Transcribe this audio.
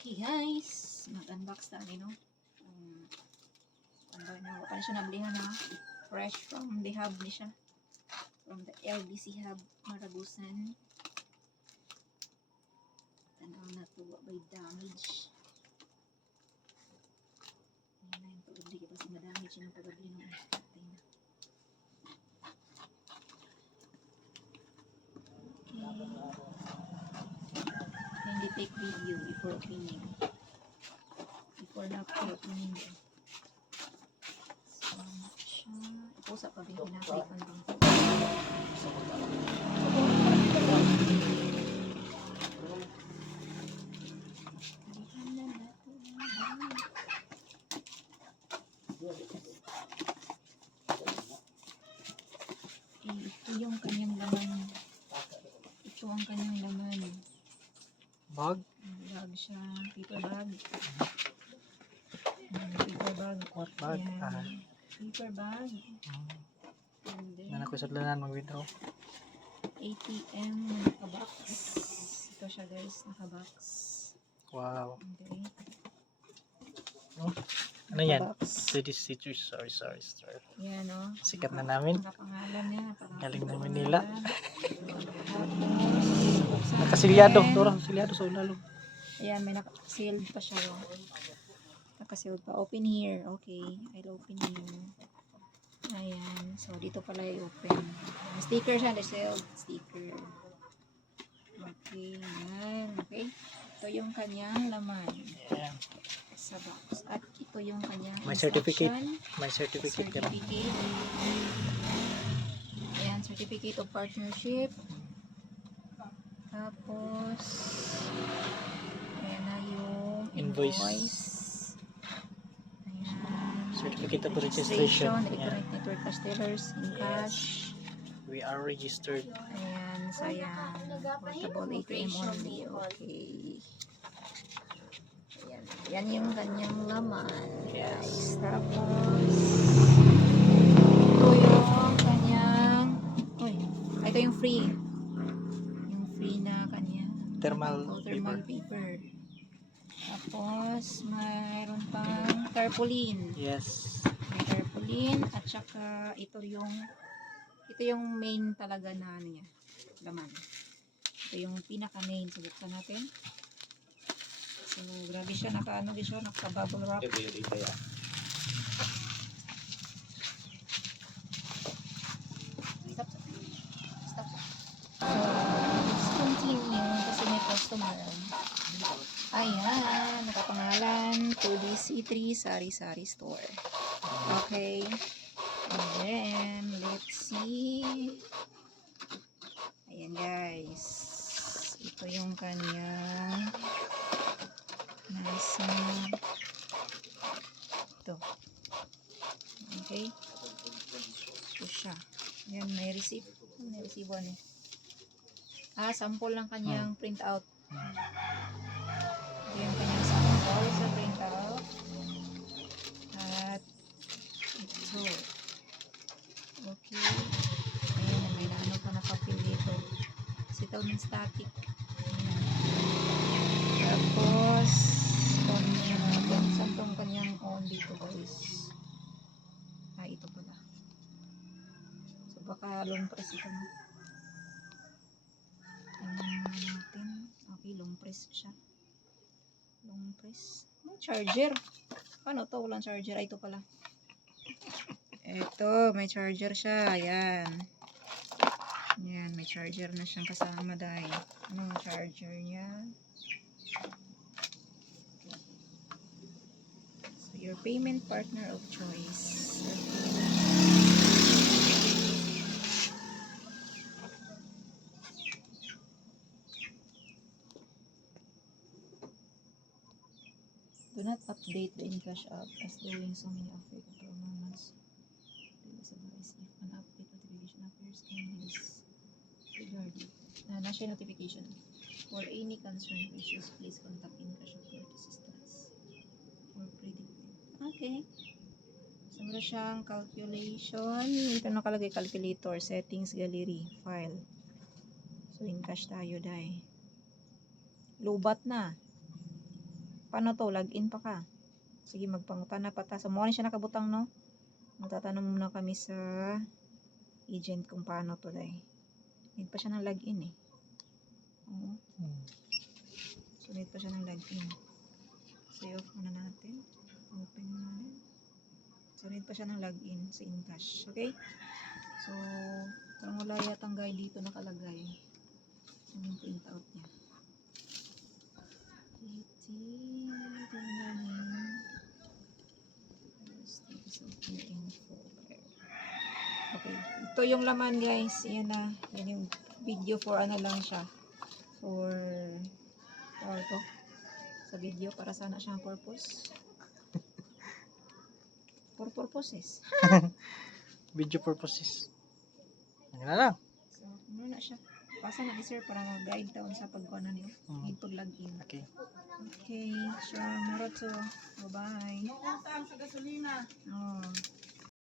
Okay guys, mag-unbox tayo no. Ano na, wala siya nablihan na. Fresh from the hub ni siya. From the LBC hub, Marabusan. Tanaw na to, by damage. Yan na yung pagabli, kasi madamage yung pagabli ng patay na. Hindi take video before opening. Before na opening. So, siya. Ipusa pa din pinapay pa din. Ito yung kanyang laman. Ito ang kanyang laman. Bag? Bag siya. Paper bag. Paper bag. What bag? Yan. Paper bag. And then, Nan ako sa lanan mag-withdraw. ATM na nakabox. Ito siya guys, nakabox. Wow. Okay. Oh, ano yan? Nakabox. Ladies teachers. Sorry. Yan o. Sikat na namin. Nakapangalan niya. Galing na Manila. Tapos, Nakasilyado. Tora, silyado sa ulalo. ayan, may naka-sealed pa siya. Oh. Naka-sealed pa. Open here. Okay. I'll open here. Ayan. So, dito pala i-open. Sticker siya. Sealed sticker. Okay. Ayan. Okay. Ito yung kanyang laman. Ayan. Sa box. At ito yung kanyang May certificate. instruction. May certificate ka na. Certificate. Ayan. Certificate of partnership. Tapos, ayan na yung Invoice. Ayan. Certificate of registration. Electronic Ayan. network cash tellers in cash. We are registered. Ayan, so ayan. Portable ATM only. Okay. Ayan. Yan yung kanyang laman. Guys. Tapos, ito yung kanyang, ito yung free. Yung free na kanya. Thermal Paper. Tapos, mayroon pang tarpaulin. Yes. May tarpaulin at saka ito yung main talaga na ano niya, laman. Ito yung pinaka main. Subuksan natin. So, grabe siya, naka-bubble wrap. Stop. So, let's continue kasi may customer. Ayan, nakapangalan 2DC3 Sari-Sari Store. Okay. And then, let's see. Ayan guys. Ito yung kanyang nice na ito. Okay. Ito siya. Ayan, may receipt. May receipt ano. Sample lang kanyang print out. Ito yung kanyang sample sa print out. At ito. Okay. Ayan, may naano pa na papel dito. Sitaw ng static. Ayan. Tapos, saan tong kanyang on dito guys. Ito pala. So, baka long press ito na. Tingnan natin. Okay, long press siya. Long press. Charger. Paano to? Walang charger. Ito pala. Ito, may charger siya. Ayan. Ayan, may charger na siyang kasama dahil. Ano ang charger niya? So, your payment partner of choice. Do not update the in-cash app as doing so many African performance. Please advise if an update notification appears on this regarding. National notification. For any concern issues, please contact in-cash support assistance or credit. Okay. So, meron siyang calculation. Ito nakalagay calculator, settings, gallery, file. So, in-cash tayo dahil. Lubat na. Paano to? Login pa ka. Sige, magpangutan na pa ta. So, muna siya nakabutang, no? Magtatanong muna kami sa agent kung paano to, day. Need pa siya ng login, eh. Oo. So, need pa siya ng login. So, i-off muna natin. Open muna natin. So, need pa siya ng login sa InCash. Okay? So, parang wala yatang guide dito nakalagay. Yung print out niya. Okay. Ito yung laman, guys. Yan na. Yan yung video for ano lang siya. For to. Sa video. Para sana siyang purpose. For purposes. Video purposes. Ano na lang. So, ano na siya. Pasa na sir para mag-guide taon sa pagkuhanan niyo. Ito login. Okay. Okay. So, maro to. Bye-bye. Sa gasolina. Oh.